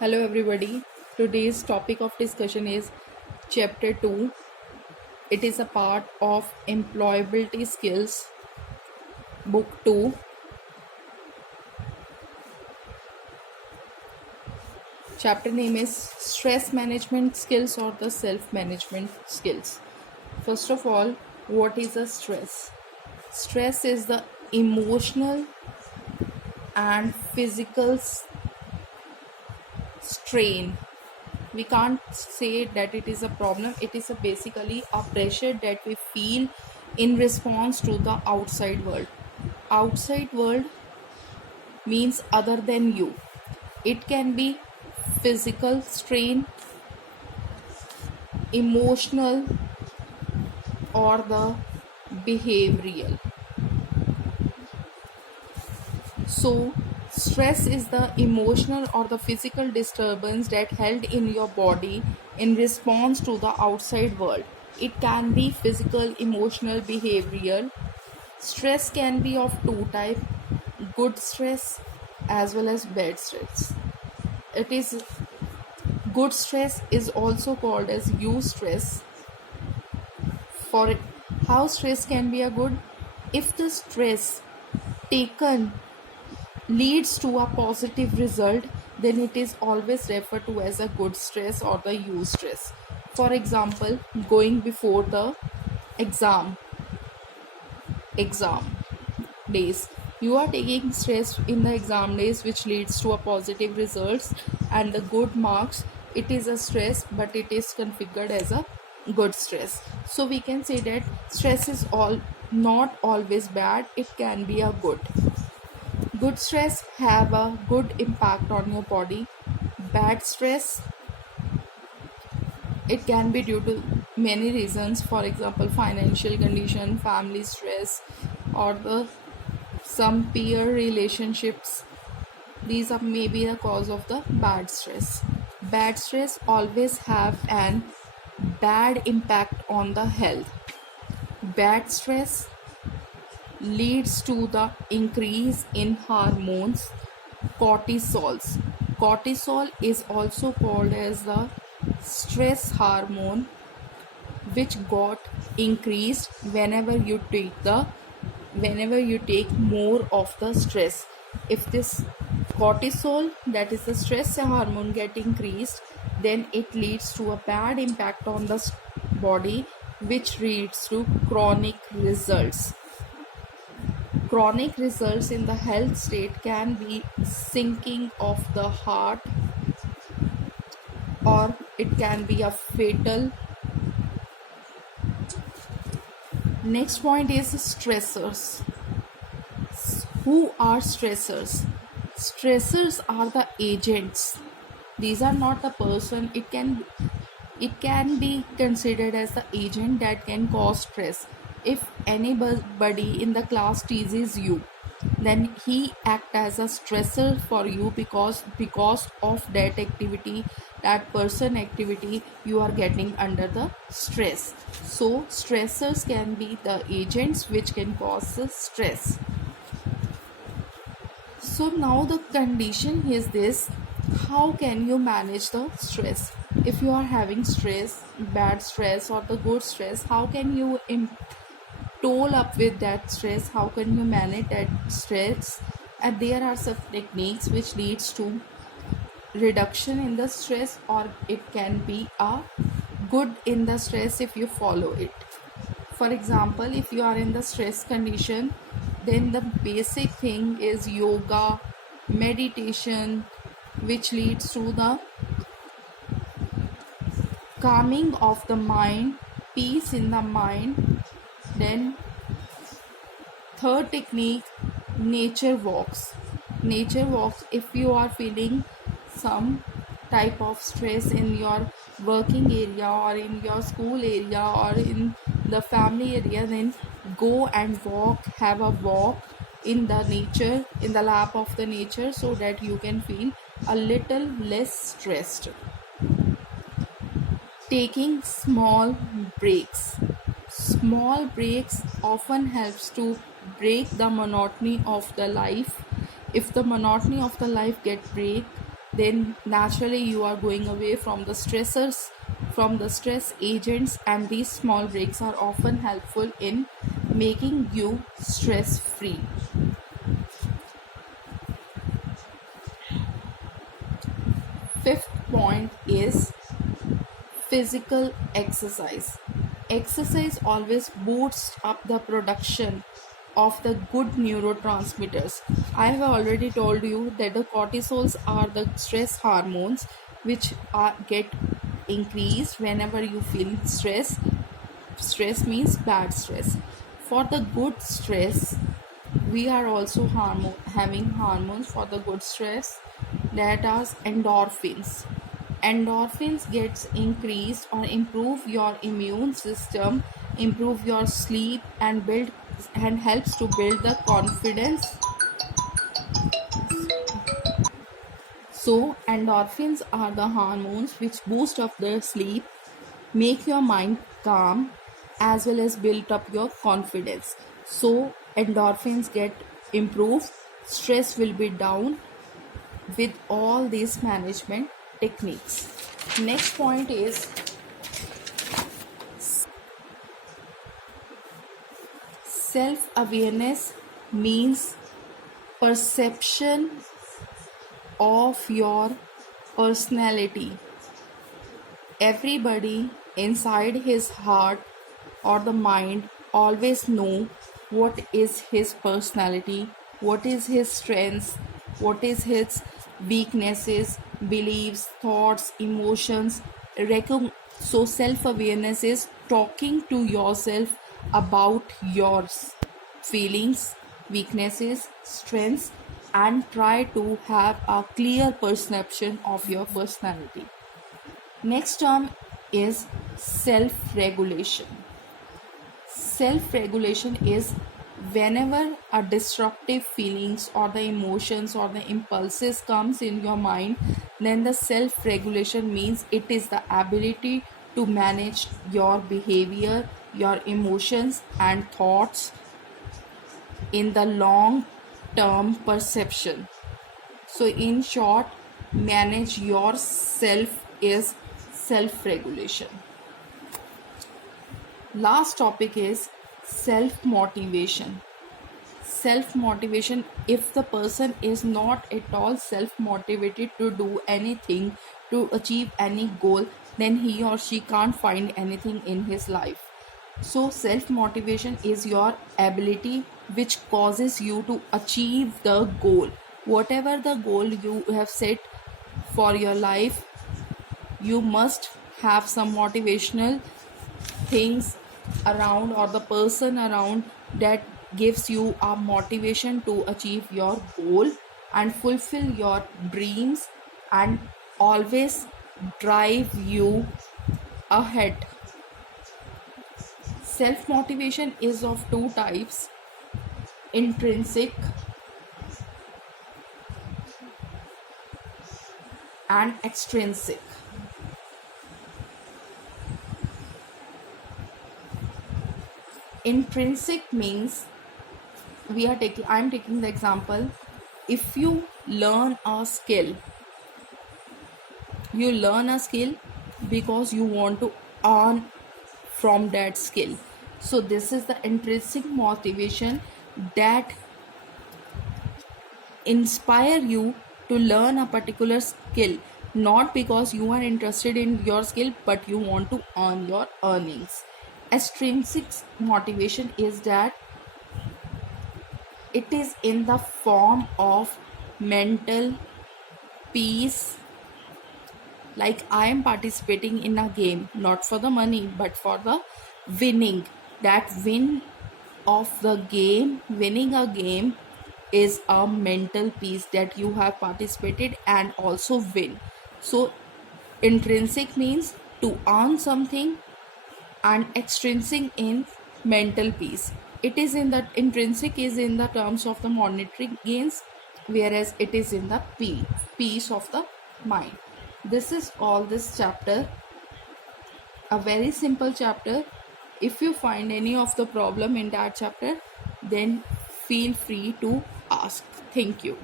Hello, everybody. Today's topic of discussion is Chapter 2. It is a part of Employability Skills, Book 2. Chapter name is Stress Management Skills or the Self Management Skills. First of all, what is a stress? Stress is the emotional and physical strain. We can't say that it is a problem. It is basically a pressure that we feel in response to the outside world. Outside world means other than you. It can be physical strain, emotional, or the behavioral. So stress is the emotional or the physical disturbance that held in your body in response to the outside world. It can be physical, emotional, behavioral. Stress can be of two types: good stress as well as bad stress. It is good stress is also called as eustress. For how stress can be a good, if the stress taken leads to a positive result, then it is always referred to as a good stress or the eustress. For example, going before the exam exam days, you are taking stress in the exam days, which leads to a positive results and the good marks. It is a stress, but it is configured as a good stress. So we can say that stress is all not always bad. It can be a good stress have a good impact on your body. Bad stress, it can be due to many reasons. For example, financial condition, family stress, or the some peer relationships. These are maybe the cause of the bad stress. Bad stress always have an bad impact on the health. Bad stress leads to the increase in hormones cortisols. Cortisol is also called as the stress hormone, which got increased whenever you take more of the stress. If this cortisol, that is the stress hormone, get increased, then it leads to a bad impact on the body, which leads to chronic results. Chronic results in the health state can be sinking of the heart, or it can be a fatal. Next point is stressors. Who are stressors? Stressors are the agents. These are not the person. It can be considered as the agent that can cause stress. If anybody in the class teases you, then he act as a stressor for you, because of that activity, that person activity, you are getting under the stress. So stressors can be the agents which can cause the stress. So now the condition is this: how can you manage the stress? If you are having stress, bad stress or the good stress, how can you toll up with that stress? How can you manage that stress? And there are some techniques which leads to reduction in the stress, or it can be a good in the stress if you follow it. For example, if you are in the stress condition, then the basic thing is yoga, meditation, which leads to the calming of the mind, peace in the mind. Then third technique, nature walks. Nature walks, if you are feeling some type of stress in your working area or in your school area or in the family area, then go and walk, have a walk in the nature, in the lap of the nature, so that you can feel a little less stressed. Taking small breaks. Small breaks often helps to break the monotony of the life. If the monotony of the life get break, then naturally you are going away from the stressors, from the stress agents, and these small breaks are often helpful in making you stress free. Fifth point is physical exercise. Exercise always boosts up the production of the good neurotransmitters. I have already told you that the cortisols are the stress hormones which get increased whenever you feel stress. Stress means bad stress. For the good stress, we are also having hormones for the good stress, that are endorphins. Endorphins gets increased or improve your immune system, improve your sleep, and build and helps to build the confidence. So endorphins are the hormones which boost up the sleep, make your mind calm, as well as build up your confidence. So endorphins get improved, stress will be down with all these management techniques. Next point is self awareness, means perception of your personality. Everybody inside his heart or the mind always know what is his personality, what is his strengths, what is his weaknesses, beliefs, thoughts, emotions. So self awareness is talking to yourself about your feelings, weaknesses, strengths, and try to have a clear perception of your personality. Next term is self regulation. Self regulation is whenever a disruptive feelings or the emotions or the impulses comes in your mind, then the self regulation means it is the ability to manage your behavior, your emotions and thoughts in the long term perception. So in short, manage yourself is self regulation. Last topic is self motivation. Self motivation, if the person is not at all self motivated to do anything, to achieve any goal, then he or she can't find anything in his life. So self motivation is your ability which causes you to achieve the goal. Whatever the goal you have set for your life, you must have some motivational things around or the person around that gives you a motivation to achieve your goal and fulfill your dreams and always drive you ahead. Self motivation is of two types: intrinsic and extrinsic. Intrinsic means I'm taking the example, if you learn a skill, you learn a skill because you want to earn from that skill. So this is the intrinsic motivation that inspire you to learn a particular skill, not because you are interested in your skill but you want to earn your earnings. Extrinsic motivation is that it is in the form of mental peace. Like I am participating in a game not for the money but for the winning. That win of the game, winning a game, is a mental peace that you have participated and also win. So intrinsic means to earn something, and extrinsic in mental peace. It is in the intrinsic is in the terms of the monetary gains, whereas it is in the peace of the mind. This is all this chapter, a very simple chapter. If you find any of the problem in that chapter, then feel free to ask. Thank you.